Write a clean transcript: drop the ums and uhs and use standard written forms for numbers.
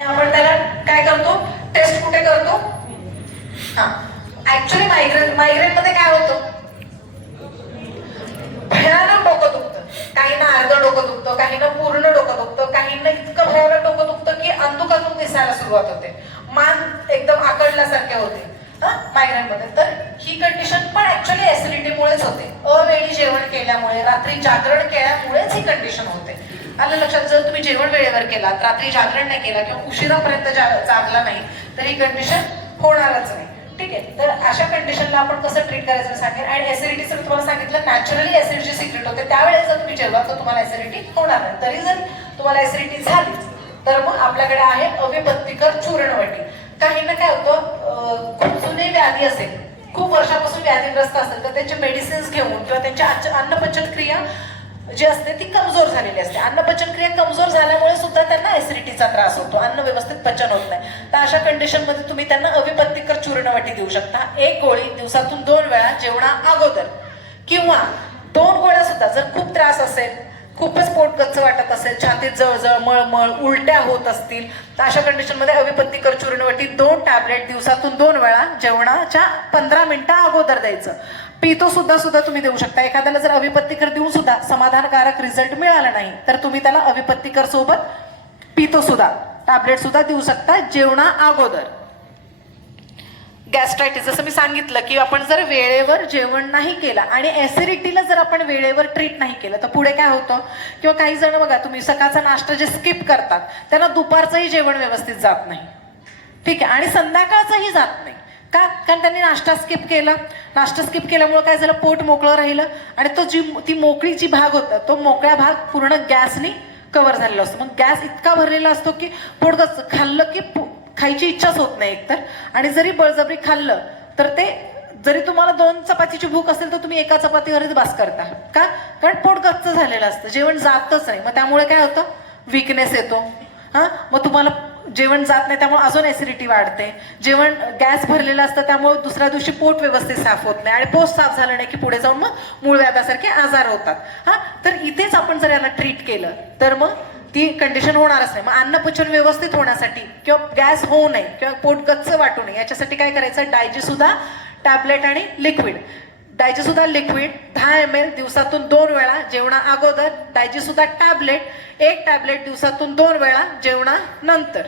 आपण त्याला काय करतो, टेस्ट कुठे करतो? हा, ऍक्च्युली मायग्रेन मध्ये काय होतं, भयानक डोकं दुखतं. काहींना अर्ध डोकं दुखतं, काहींना पूर्ण डोकं दुखतं, काहींना इतकं भयानक डोकं दुखतं की अंधुकातून दिसायला सुरुवात होते, मान एकदम आकडल्यासारखे होते मायग्रेन मध्ये. तर ही कंडिशन पण ऍक्च्युली ऍसिडिटीमुळेच होते. अवेळी जेवण केल्यामुळे, रात्री जागरण केल्यामुळेच ही कंडिशन होते. आलं लक्षात? जर तुम्ही जेवण वेळेवर केलात, रात्री जागरण नाही केला किंवा उशिरापर्यंत जागला नाही तर ही कंडिशन होणारच नाही. ठीक आहे, तर अशा कंडिशनला आपण कसं ट्रीट करायचं सांगेल. आणि ऍसिडिटीचं तुम्हाला सांगितलं, नॅचरली ऍसिडिटी सिक्रेट होते, त्यावेळेस जर तुम्ही जेवलात तर तुम्हाला ऍसिडिटी होणार नाही. तरी जर तुम्हाला ऍसिडिटी झाली तर मग आपल्याकडे आहे अविपत्तिकर चूर्णवटी. काहींना काय होतं, खूप जुने व्याधी असेल, खूप वर्षापासून व्याधीग्रस्त असेल तर त्यांचे मेडिसिन्स घेऊन किंवा त्यांच्या अन्नपचन क्रिया जी असते ती कमजोर झालेली असते. अन्नपचन क्रिया कमजोर झाल्यामुळे सुद्धा त्यांना ऍसिडिटीचा त्रास होतो, अन्न व्यवस्थित पचन होत नाही. तर अशा कंडिशन मध्ये तुम्ही त्यांना अविपत्तिकर चूर्णवटी देऊ शकता. एक गोळी दिवसातून 2 वेळा जेवणा अगोदर, किंवा 2 गोळ्या सुद्धा जर खूप त्रास असेल, खूपच पोट गच्च वाटत असेल, छातीत जळजळ, मळमळ, उलट्या होत असतील तर अशा कंडिशन मध्ये अविपत्तिकर चूर्णवटी 2 टॅबलेट दिवसातून 2 वेळा जेवणाच्या 15 मिनिटं अगोदर द्यायचं. पितो सुद्धा तुम्ही देऊ शकता. एखाद्याला जर अविपत्तिकर देऊन सुद्धा समाधानकारक रिझल्ट मिळाला नाही तर तुम्ही त्याला अविपत्तिकर सोबत पितो सुद्धा टॅबलेट सुद्धा देऊ शकता जेवणा अगोदर. गॅस्ट्रायटिस, जसं मी सांगितलं की आपण जर वेळेवर जेवण नाही केलं आणि ऍसिडिटीला जर आपण वेळेवर ट्रीट नाही केलं तर पुढे काय होतं, किंवा काही जण बघा, तुम्ही सकाळचा नाश्ता जे स्किप करतात त्यांना दुपारचंही जेवण व्यवस्थित जात नाही. ठीक आहे, आणि संध्याकाळचंही जात नाही. का? कारण त्यांनी नाश्ता स्किप केला. नाश्ता स्किप केल्यामुळे काय झालं, पोट मोकळं राहिलं आणि ती मोकळी जी भाग होता तो मोकळा भाग पूर्ण गॅसनी कव्हर झालेला असतो. मग गॅस इतका भरलेला असतो की पोट खाल्लं की खायची इच्छाच होत नाही एकतर, आणि जरी बळजबरी खाल्लं तर ते, जरी तुम्हाला 2 चपातीची भूक असेल तर तुम्ही एका चपातीवरच बास करता. का? कारण पोट गच्च झालेलं असतं, जेवण जातच नाही. मग त्यामुळे काय होतं, विकनेस येतो. मग तुम्हाला जेवण जात नाही त्यामुळे अजून ऍसिडिटी वाढते. जेवण गॅस भरलेलं असतं त्यामुळे दुसऱ्या दिवशी पोट व्यवस्थित साफ होत नाही, आणि पोट साफ झालं नाही की पुढे जाऊन मग मूळ व्याधासारखे आजार होतात. तर इथेच आपण जर याला ट्रीट केलं तर मग ती कंडिशन होणारच नाही. मग अन्नपचन व्यवस्थित होण्यासाठी किंवा गॅस होऊ नये किंवा पोट गच्च वाटू नये याच्यासाठी काय करायचं, डायजेसुदा टॅबलेट आणि लिक्विड. डायजेसुदा लिक्विड 10 ml दिवसातून 2 वेळा जेवणा अगोदर, डायजेसुदा टॅबलेट 1 टॅबलेट दिवसातून 2 वेळा जेवणा नंतर.